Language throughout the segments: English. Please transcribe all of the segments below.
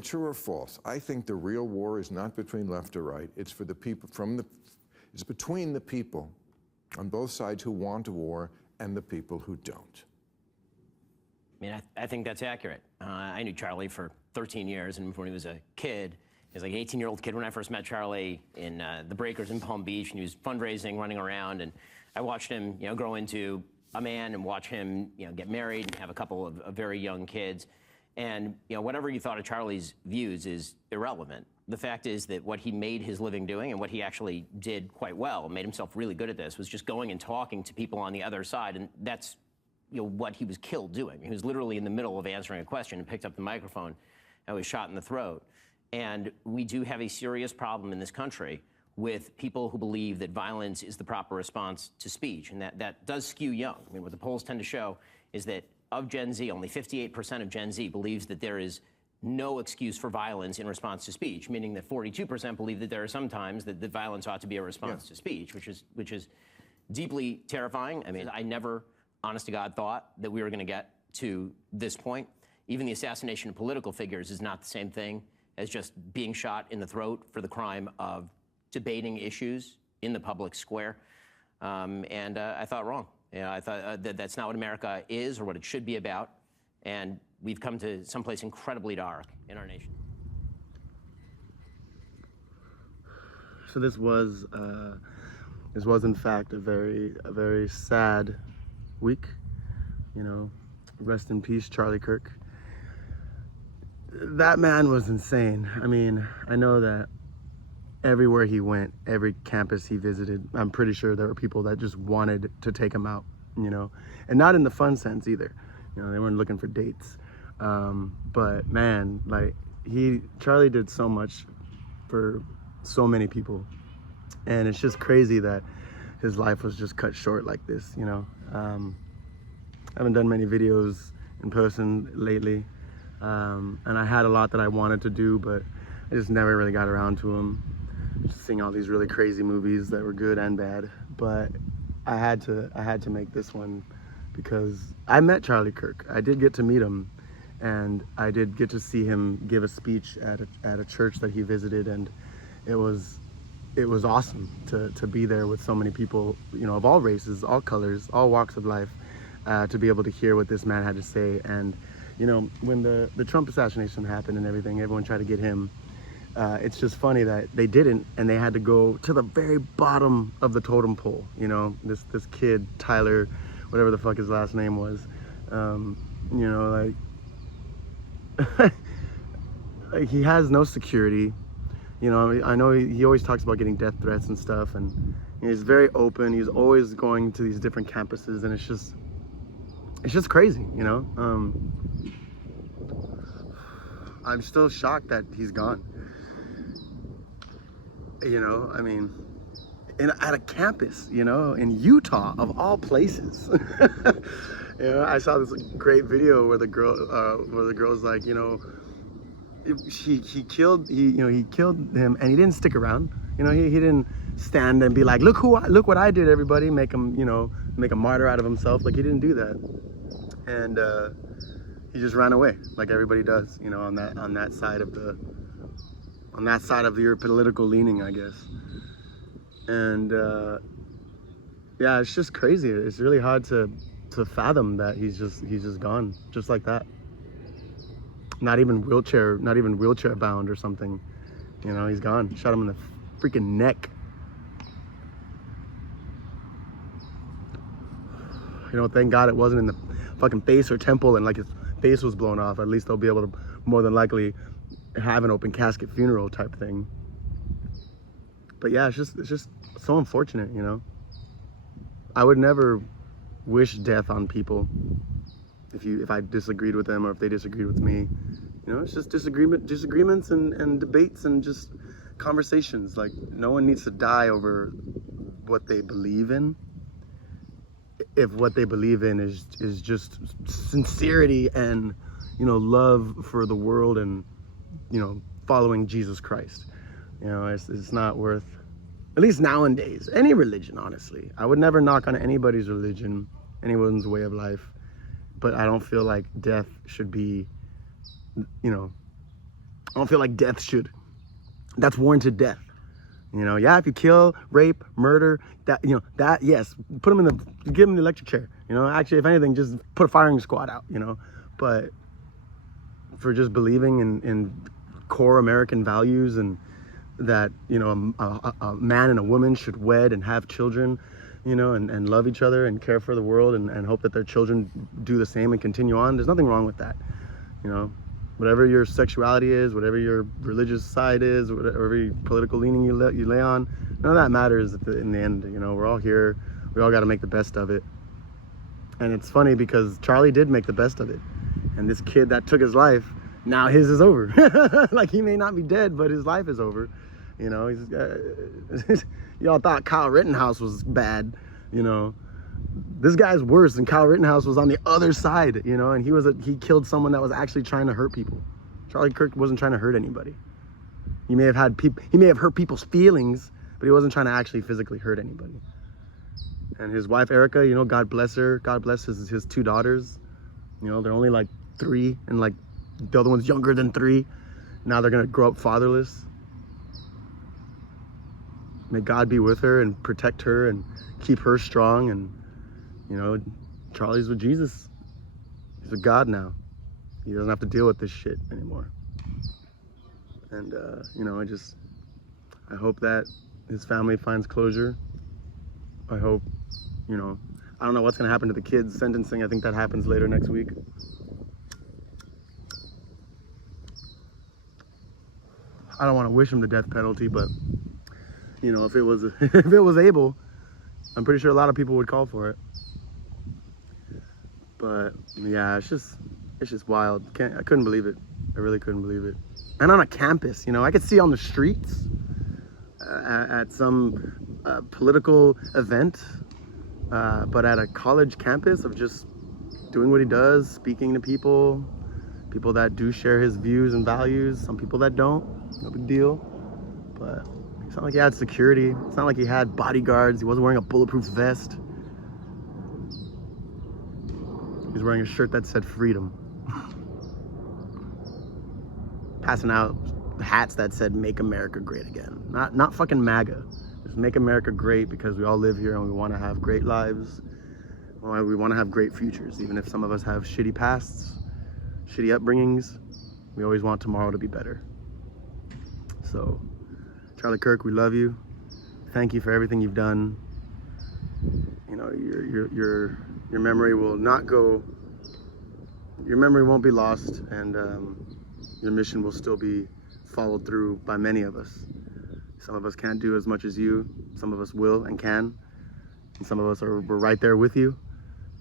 True or false? I think the real war is not between left or right. It's for the people it's between the people on both sides who want a war and the people who don't. I mean, I think that's accurate. I knew Charlie for 13 years, and when he was a kid, he was like an 18-year-old kid when I first met Charlie in the Breakers in Palm Beach, and he was fundraising, running around, and I watched him, grow into a man and watch him, get married and have a couple of very young kids. And, whatever you thought of Charlie's views is irrelevant. The fact is that what he made his living doing and what he actually did quite well, made himself really good at this, was just going and talking to people on the other side, and that's what he was killed doing. He was literally in the middle of answering a question and picked up the microphone and was shot in the throat. And we do have a serious problem in this country with people who believe that violence is the proper response to speech, and that does skew young. I mean, what the polls tend to show is that of Gen Z, only 58% of Gen Z believes that there is no excuse for violence in response to speech, meaning that 42% believe that there are some times that violence ought to be a response to speech, which is deeply terrifying. I mean, I never, honest to God, thought that we were going to get to this point. Even the assassination of political figures is not the same thing as just being shot in the throat for the crime of debating issues in the public square. And I thought wrong. I thought that's not what America is or what it should be about. And we've come to someplace incredibly dark in our nation. So this was in fact a very sad week. Rest in peace, Charlie Kirk. That man was insane. I mean, I know that everywhere he went, every campus he visited, I'm pretty sure there were people that just wanted to take him out, and not in the fun sense either. They weren't looking for dates. But man, Charlie did so much for so many people. And it's just crazy that his life was just cut short like this, I haven't done many videos in person lately. And I had a lot that I wanted to do, but I just never really got around to them. Just seeing all these really crazy movies that were good and bad. But I had to make this one because I met Charlie Kirk. I did get to meet him, and I did get to see him give a speech at a church that he visited, and it was awesome to be there with so many people, of all races, all colors, all walks of life, to be able to hear what this man had to say. And when the Trump assassination happened and everything, everyone tried to get him. It's just funny that they didn't, and they had to go to the very bottom of the totem pole. This kid, Tyler, whatever the fuck his last name was, like he has no security. I know he always talks about getting death threats and stuff, and he's very open. He's always going to these different campuses, and it's just crazy, I'm still shocked that he's gone. I mean, at a campus, in Utah, of all places. I saw this great video where the girl's like, he killed him, and he didn't stick around. He didn't stand and be like, look what I did, everybody, make him, make a martyr out of himself. Like, he didn't do that. And he just ran away, like everybody does, on that side of your political leaning, I guess. And yeah, it's just crazy. It's really hard to fathom that he's just gone, just like that. Not even wheelchair bound or something. He's gone. Shot him in the freaking neck. Thank God it wasn't in the fucking face or temple and like his face was blown off. At least they'll be able to more than likely have an open casket funeral type thing. But yeah, it's just so unfortunate, I would never wish death on people if I disagreed with them or if they disagreed with me. It's just disagreements and debates and just conversations. Like, no one needs to die over what they believe in. If what they believe in is just sincerity and, love for the world and, following Jesus Christ. It's not worth, at least nowadays, any religion, honestly. I would never knock on anybody's religion, anyone's way of life, but I don't feel like death should be, I don't feel like death should. That's warranted death. You know, yeah, if you kill, rape, murder, that, you know, that, yes, put them give them the electric chair. You know, actually, if anything, just put a firing squad out, you know. But for just believing in core American values and that, you know, a man and a woman should wed and have children, you know, and love each other and care for the world and hope that their children do the same and continue on. There's nothing wrong with that, you know. Whatever your sexuality is, whatever your religious side is, whatever your political leaning you lay on, none of that matters in the end. You know, we're all here. We all got to make the best of it. And it's funny because Charlie did make the best of it. And this kid that took his life, now his is over. Like, he may not be dead, but his life is over. You know, y'all thought Kyle Rittenhouse was bad, you know. This guy's worse, and Kyle Rittenhouse was on the other side, you know, and he killed someone that was actually trying to hurt people. Charlie Kirk wasn't trying to hurt anybody. He may have hurt people's feelings, but he wasn't trying to actually physically hurt anybody. And his wife Erica, you know, God bless her. God bless his 2 daughters. You know, they're only like 3, and like the other one's younger than 3. Now they're gonna grow up fatherless. May God be with her and protect her and keep her strong. And you know, Charlie's with Jesus. He's with God now. He doesn't have to deal with this shit anymore. And, you know, I hope that his family finds closure. I hope, you know, I don't know what's going to happen to the kids' sentencing. I think that happens later next week. I don't want to wish him the death penalty, but, you know, if it was able, I'm pretty sure a lot of people would call for it. But yeah, it's just wild. I couldn't believe it. I really couldn't believe it. And on a campus, you know, I could see on the streets at some political event, but at a college campus of just doing what he does, speaking to people that do share his views and values, some people that don't, no big deal. But it's not like he had security. It's not like he had bodyguards. He wasn't wearing a bulletproof vest. He was wearing a shirt that said freedom. Passing out hats that said "Make America Great Again." Not fucking MAGA. Just make America great because we all live here and we want to have great lives. We want to have great futures. Even if some of us have shitty pasts, shitty upbringings, we always want tomorrow to be better. So, Charlie Kirk, we love you. Thank you for everything you've done. You know, your memory will not go. Your memory won't be lost, and your mission will still be followed through by many of us. Some of us can't do as much as you. Some of us will and can. And some of us we're right there with you.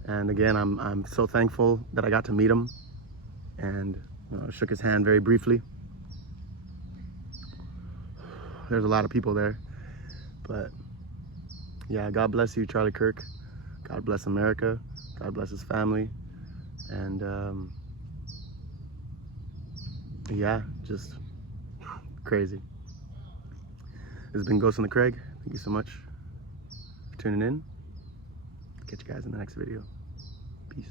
And again, I'm so thankful that I got to meet him, and you know, shook his hand very briefly. There's a lot of people there, but yeah, God bless you, Charlie Kirk. God bless America. God bless his family. And yeah, just crazy. This has been Ghost on the Craig. Thank you so much for tuning in. Catch you guys in the next video. Peace.